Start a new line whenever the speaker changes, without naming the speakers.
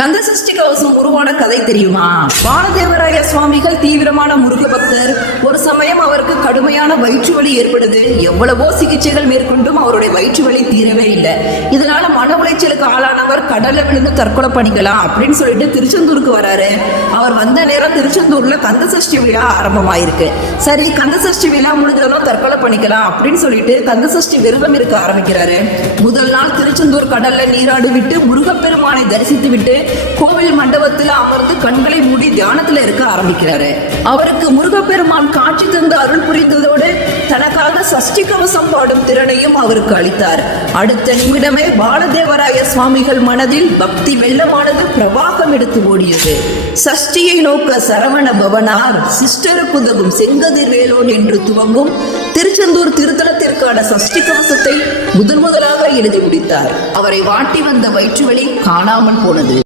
கந்தசஷ்டி கவசம் உருவான கதை தெரியுமா? பாலதேவராய சுவாமிகள் தீவிரமான முருக பக்தர். ஒரு சமயம் அவருக்கு கடுமையான வயிற்று வலி ஏற்படுது. எவ்வளவோ சிகிச்சைகள் மேற்கொண்டும் அவருடைய வயிற்று வலி தீரவே இல்லை. இதனால மன உளைச்சலுக்கு ஆளானவர் கடல்ல விழுந்து தற்கொலை பண்ணிக்கலாம் அப்படின்னு சொல்லிட்டு திருச்செந்தூருக்கு வராரு. அவர் வந்த நேரம் திருச்செந்தூர்ல கந்த சஷ்டி விழா ஆரம்பமாயிருக்கு. சரி கந்த சஷ்டி விழா முடிஞ்சதும் தற்கொலை பண்ணிக்கலாம் அப்படின்னு சொல்லிட்டு கந்தசஷ்டி விரதம் இருக்க ஆரம்பிக்கிறாரு. முதல் நாள் திருச்செந்தூர் கடல்ல நீராடி விட்டு முருகப்பெருமானை தரிசித்து விட்டு கோவில் மண்டபத்தில் அமர்ந்து கண்களை மூடி தியானத்துல இருக்க ஆரம்பிக்கிறாரு. அவருக்கு முருகப்பெருமான் காட்சி தந்து அருள் புரிந்ததோடு தனக்காக சஷ்டி கவசம் பாடும் திறனையும் அவருக்கு அளித்தார். அடுத்த நிமிடமே பாலதேவராய சுவாமிகள் மனதில் பக்தி வெள்ளமானது பிரவாகம் எடுத்து ஓடியது. சஷ்டியை நோக்க சரவண பவனார் சிஸ்டருக்கு உதவும் செங்கதிர் வேலோன் என்று துவங்கும் திருச்செந்தூர் திருத்தலத்திற்கான சஷ்டி கவசத்தை முதன் முதலாக எழுதி முடித்தார். அவரை வாட்டி வந்த வயிற்று வலி காணாமல் போனது.